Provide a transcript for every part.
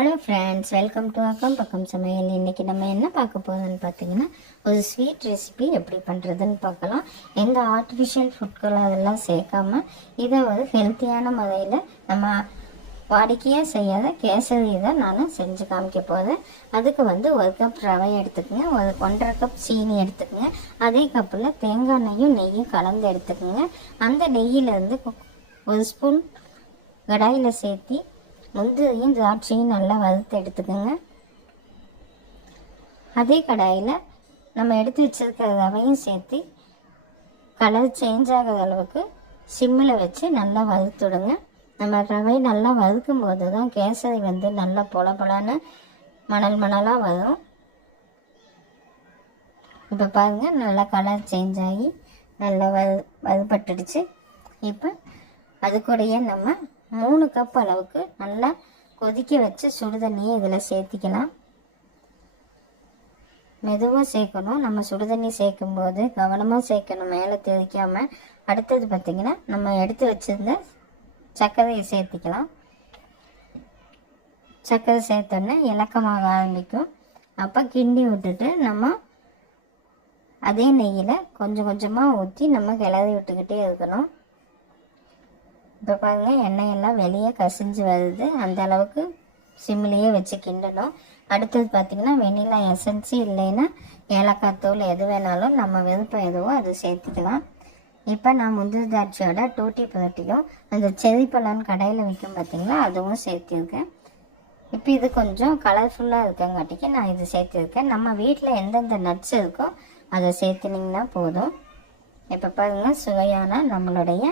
Hello friends, welcome to அக்கம் பக்கம் சமையல். இன்றைக்கி நம்ம என்ன பார்க்க போகிறோம்னு பார்த்தீங்கன்னா, ஒரு ஸ்வீட் ரெசிபி எப்படி பண்ணுறதுன்னு பார்க்கலாம். எந்த ஆர்டிஃபிஷியல் ஃபுட்கள் அதெல்லாம் சேர்க்காம இதை ஒரு ஹெல்த்தியான முறையில் நம்ம வாடிக்கையாக செய்யாத கேசரி தான் நான் செஞ்சு காமிக்க போகிறேன். அதுக்கு ஒரு கப் ரவை எடுத்துக்கோங்க, ஒரு 1.5 கப் சீனி எடுத்துக்கோங்க. அதே கப்பில் தேங்காய் எண்ணெயும் நெய்யும் கலந்து எடுத்துக்கோங்க. அந்த நெய்யிலேருந்து ஒரு ஸ்பூன் கடாயில் சேர்த்தி முந்திரியும் திராட்சையும் நல்லா வறுத்து எடுத்துக்கோங்க. அதே கடாயில் நம்ம எடுத்து வச்சிருக்கிற ரவையும் சேர்த்து கலர் சேஞ்ச் ஆகிற அளவுக்கு சிம்மில் வச்சு நல்லா வறுத்துடுங்க. நம்ம ரவை நல்லா வறுக்கும் போது தான் கேசரி நல்லா பொலன்னு மணலாக வரும். இப்போ பாருங்கள், நல்லா கலர் சேஞ்ச் ஆகி நல்லா வறுபட்டுடுச்சு. இப்போ அது கூடயே நம்ம 3 கப் அளவுக்கு நல்லா கொதிக்க வச்சு சுடுதண்ணியை இதில் சேர்த்திக்கலாம். மெதுவாக சேர்க்கணும். நம்ம சுடுதண்ணி சேர்க்கும்போது கவனமாக சேர்க்கணும், மேலே தெளிக்காமல். அடுத்தது பார்த்திங்கன்னா, நம்ம எடுத்து வச்சுருந்த சர்க்கரையை சேர்த்திக்கலாம். சர்க்கரை சேர்த்தோன்னே இலக்கமாக ஆரம்பிக்கும். அப்போ கிண்டி விட்டுட்டு நம்ம அதே நெய்யில் கொஞ்சம் கொஞ்சமாக ஊற்றி நம்ம கிளறி விட்டுக்கிட்டே இருக்கணும். இப்போ பாருங்கள், எண்ணெயெல்லாம் வெளியே கசிஞ்சு வருது. அந்த அளவுக்கு சிம்மிலேயே வச்சு கிண்டணும். அடுத்தது பார்த்திங்கன்னா, வெண்ணிலா எசன்ஸு இல்லைன்னா ஏலக்காய் தூள் எது வேணாலும் நம்ம விருப்பம் எதுவோ அது சேர்த்துக்கலாம். இப்போ நான் முந்திரி திராட்சையோட டூட்டி புரட்டியும் அந்த செரி பழம் கடையில் விற்கும் பார்த்திங்களா, அதுவும் சேர்த்திருக்கேன். இப்போ இது கொஞ்சம் கலர்ஃபுல்லாக இருக்கங்காட்டிக்கு நான் இது சேர்த்துருக்கேன். நம்ம வீட்டில் எந்தெந்த நட்ஸ் இருக்கோ அதை சேர்த்துனிங்கன்னா போதும். இப்போ பாருங்கள், சுவையான நம்மளுடைய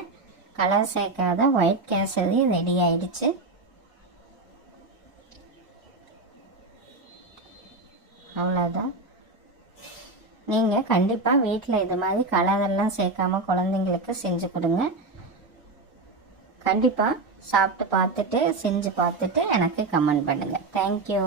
கலர் சேர்க்காத ஒயிட் கேசரி ரெடி ஆயிடுச்சு. அவ்வளோதான். நீங்கள் கண்டிப்பாக வீட்டில் இது மாதிரி கலரெல்லாம் சேர்க்காம குழந்தைங்களுக்கு செஞ்சு கொடுங்க. கண்டிப்பாக சாப்பிட்டு பார்த்துட்டு செஞ்சு பார்த்துட்டு எனக்கு கமெண்ட் பண்ணுங்கள். தேங்க்யூ.